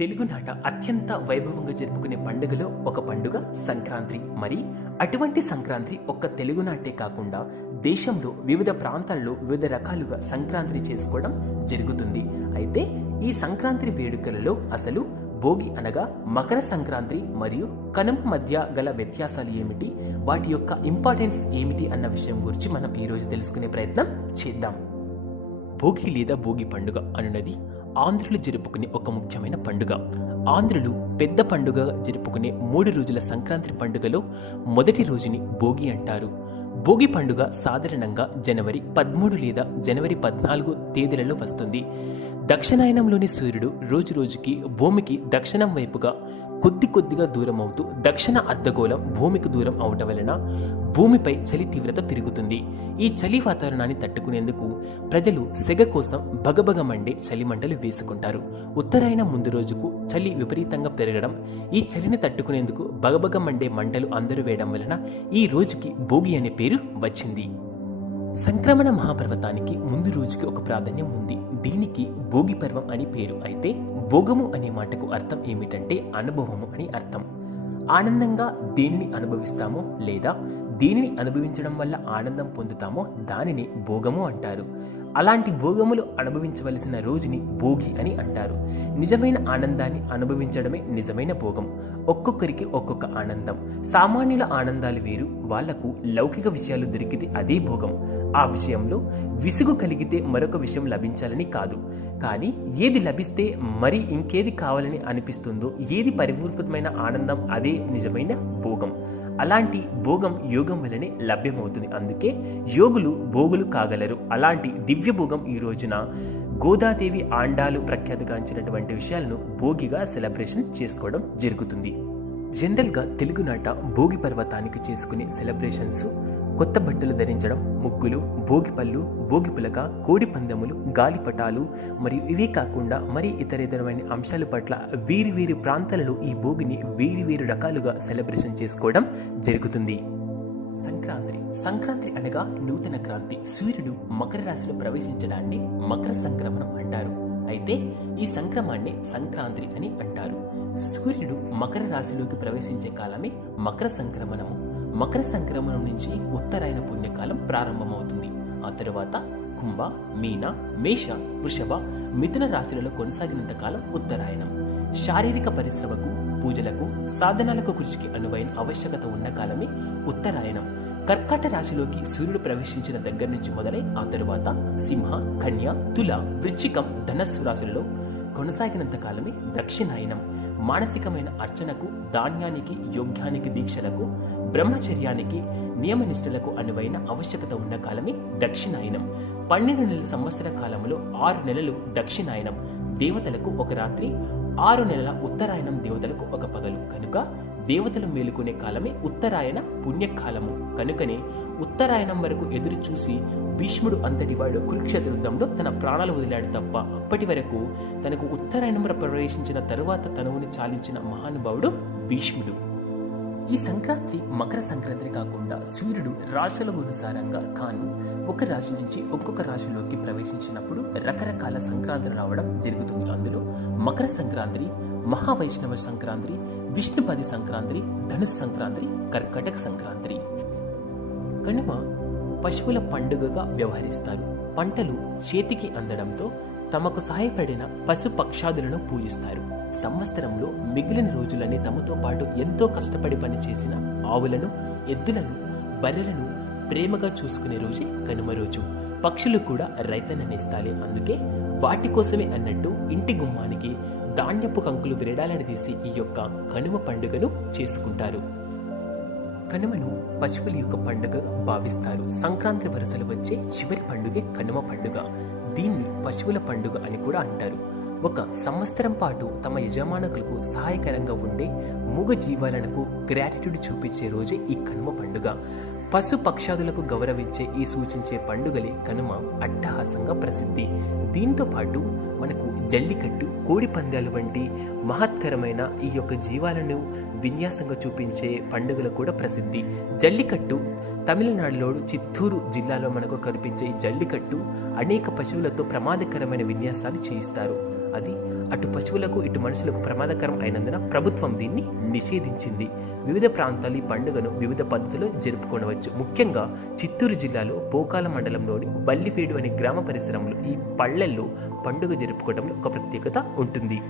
తెలుగునాట అత్యంత వైభవంగా జరుపుకునే పండుగలో ఒక పండుగ సంక్రాంతి. మరి అటువంటి సంక్రాంతి ఒక్క తెలుగునాటే కాకుండా దేశంలో వివిధ ప్రాంతాల్లో వివిధ రకాలుగా సంక్రాంతి చేసుకోవడం జరుగుతుంది. అయితే ఈ సంక్రాంతి వేడుకలలో అసలు భోగి అనగా మకర సంక్రాంతి మరియు కనుమ మధ్య గల వ్యత్యాసాలు ఏమిటి, వాటి యొక్క ఇంపార్టెన్స్ ఏమిటి అన్న విషయం గురించి మనం ఈరోజు తెలుసుకునే ప్రయత్నం చేద్దాం. భోగి లేదా భోగి పండుగ అనున్నది ఆంధ్రులు జరుపుకునే ఒక ముఖ్యమైన పండుగ. ఆంధ్రులు పెద్ద పండుగ జరుపుకునే 3 రోజుల సంక్రాంతి పండుగలో మొదటి రోజుని భోగి అంటారు. భోగి పండుగ సాధారణంగా జనవరి 13 లేదా జనవరి 14 తేదీలలో వస్తుంది. దక్షిణాయనంలోని సూర్యుడు రోజు రోజుకి భూమికి దక్షిణం వైపుగా కొద్దిగా దూరం అవుతూ దక్షిణ అర్ధగోళం భూమికి దూరం అవటం వలన భూమిపై చలి తీవ్రత పెరుగుతుంది. ఈ చలి వాతావరణాన్ని తట్టుకునేందుకు ప్రజలు సెగ కోసం భగభగ మండే చలిమంటలు వేసుకుంటారు. ఉత్తరాయణం ముందు రోజుకు చలి విపరీతంగా పెరగడం, ఈ చలిని తట్టుకునేందుకు భగభగ మండే మంటలు అందరూ వేయడం వలన ఈ రోజుకి భోగి అనే పేరు వచ్చింది. సంక్రమణ మహాపర్వతానికి ముందు రోజుకి ఒక ప్రాధాన్యం ఉంది. దీనికి భోగి పర్వం అని పేరు. అయితే భోగము అనే మాటకు అర్థం ఏమిటంటే అనుభవము అని అర్థం. ఆనందంగా దేనిని అనుభవిస్తామో లేదా దేనిని అనుభవించడం వల్ల ఆనందం పొందుతామో దానిని భోగము అంటారు. అలాంటి భోగములు అనుభవించవలసిన రోజుని భోగి అని అంటారు. నిజమైన ఆనందాన్ని అనుభవించడమే నిజమైన భోగం. ఒక్కొక్కరికి ఒక్కొక్క ఆనందం. సామాన్యుల ఆనందాలు వేరు. వాళ్లకు లౌకిక విషయాలు దొరికితే అదే భోగం. ఆ విషయంలో విసుగు కలిగితే మరొక విషయం లభించాలని కాదు, కానీ ఏది లభిస్తే మరి ఇంకేది కావాలని అనిపిస్తుందో, ఏది పరిపూర్ణమైన ఆనందం, అదే నిజమైన భోగం. అలాంటి భోగం యోగం వల్లనే లభ్యమవుతుంది. అందుకే యోగులు భోగులు కాగలరు. అలాంటి దివ్య భోగం ఈ రోజున గోదాదేవి ఆండాలు ప్రఖ్యాతిగాంచినటువంటి విషయాలను భోగిగా సెలబ్రేషన్ చేసుకోవడం జరుగుతుంది. జనరల్గా తెలుగునాట భోగి పర్వతానికి చేసుకునే సెలబ్రేషన్స్ కొత్త బట్టలు ధరించడం, ముగ్గులు, భోగి పళ్ళు, భోగి పులక, కోడి పందెములు, గాలిపటాలు మరియు ఇవే కాకుండా మరి ఇతరమైన అంశాల పట్ల వీరి ప్రాంతాలలో ఈ భోగిని వేరు రకాలుగా సెలబ్రేషన్ చేసుకోవడం జరుగుతుంది. సంక్రాంతి అనగా నూతన క్రాంతి. సూర్యుడు మకర రాశిలో ప్రవేశించడాన్ని మకర సంక్రమణం అంటారు. అయితే ఈ సంక్రమాన్ని సంక్రాంతి అని అంటారు. సూర్యుడు మకర రాశిలోకి ప్రవేశించే కాలమే మకర సంక్రమణము. మకర సంక్రమణం నుంచి ఉత్తరాయణ పుణ్యకాలం ప్రారంభమవుతుంది. ఆ తరువాత కుంభ, మీన, మేష, వృషభ, మిథున రాశులలో కొనసాగినంత కాలం ఉత్తరాయణం. శారీరక పరిశ్రమకు, పూజలకు, సాధనాలకు కృషికి అనువైన ఆవశ్యకత ఉన్న కాలమే ఉత్తరాయణం. కర్కాట రాశిలోకి సూర్యుడు ప్రవేశించిన దగ్గర నుంచి మొదలై ఆ తరువాత సింహ, కన్య, తుల, వృశ్చికం, ధనస్సు రాశులలో కొనసాగినంత కాలమే దక్షిణాయనం. మానసికమైన అర్చనకు, ధాన్యానికి, యోగ్యానికి, దీక్షలకు, బ్రహ్మచర్యానికి, నియమనిష్టలకు అనువైన ఆవశ్యకత ఉన్న కాలమే దక్షిణాయనం. 12 నెలల సంవత్సర కాలంలో 6 నెలలు దక్షిణాయనం దేవతలకు ఒక రాత్రి, 6 నెలల ఉత్తరాయణం దేవతలకు ఒక పగలు. కనుక దేవతలు మేలుకునే కాలమే ఉత్తరాయణ పుణ్యకాలము. కనుకనే ఉత్తరాయణం వరకు ఎదురు చూసి భీష్ముడు అంతటివాడు కురుక్షేత్ర యుద్ధంలో తన ప్రాణాలు వదిలాడు తప్ప అప్పటి వరకు తనకు ఉత్తరాయణంలో ప్రవేశించిన తరువాత తనువుని చాలించిన మహానుభావుడు భీష్ముడు. ఈ సంక్రాంతి మకర సంక్రాంతి కాకుండా సూర్యుడు రాశులకు అనుసారంగా కాను ఒక రాశి నుంచి ఒక్కొక్క రాశిలోకి ప్రవేశించినప్పుడు రకరకాల సంక్రాంతులు రావడం జరుగుతుంది. అందులో మకర సంక్రాంతి, మహావైష్ణవ సంక్రాంతి, విష్ణుపది సంక్రాంతి, ధనుసు సంక్రాంతి, కర్కటక సంక్రాంతి. కనుమ పశువుల పండుగగా వ్యవహరిస్తారు. పంటలు చేతికి అందడంతో తమకు సహాయపడిన పశు పక్షాదులను పూజిస్తారు. సంవత్సరంలో మిగిలిన రోజులన్నీ తమతో పాటు ఎంతో కష్టపడి పనిచేసిన ఆవులను, ఎద్దులను, బర్రెలను ప్రేమగా చూసుకునే రోజే కనుమ రోజు. పక్షులు కూడా రైతన్న నేస్తాలే. అందుకే వాటి కోసమే అన్నట్టు ఇంటి గుమ్మానికి ధాన్యపు కంకులు విరడాలని తీసి ఈ యొక్క కనుమ పండుగను చేసుకుంటారు. కనుమను పశువుల యొక్క పండుగగా భావిస్తారు. సంక్రాంతి వరుసలు వచ్చే చివరి పండుగే కనుమ పండుగ. దీన్ని పశువుల పండుగ అని కూడా అంటారు. ఒక సంవత్సరం పాటు తమ యజమానులకు సహాయకరంగా ఉండే మూగ జీవాలకు గ్రాటిట్యూడ్ చూపించే రోజే ఈ కనుమ పండుగ. పశు పక్షాదులకు గౌరవించే ఈ సూచించే పండుగలే కనుమ అట్టహాసంగా ప్రసిద్ధి. దీంతో పాటు మనకు జల్లికట్టు, కోడి పందాలు వంటి మహత్కరమైన ఈ యొక్క జీవాలను విన్యాసంగా చూపించే పండుగలు కూడా ప్రసిద్ధి. జల్లికట్టు తమిళనాడులో చిత్తూరు జిల్లాలో మనకు కనిపించే జల్లికట్టు అనేక పశువులతో ప్రమాదకరమైన విన్యాసాలు చేయిస్తారు. అది అటు పశువులకు ఇటు మనుషులకు ప్రమాదకరం అయినందున ప్రభుత్వం దీన్ని నిషేధించింది. వివిధ ప్రాంతాలు ఈ పండుగను వివిధ పద్ధతుల్లో జరుపుకోవచ్చు. ముఖ్యంగా చిత్తూరు జిల్లాలో పోకాల మండలంలోని వల్లిఫేడు అనే గ్రామ పరిసరంలో ఈ పల్లెల్లో పండుగ జరుపుకోవడంలో ఒక ప్రత్యేకత ఉంటుంది.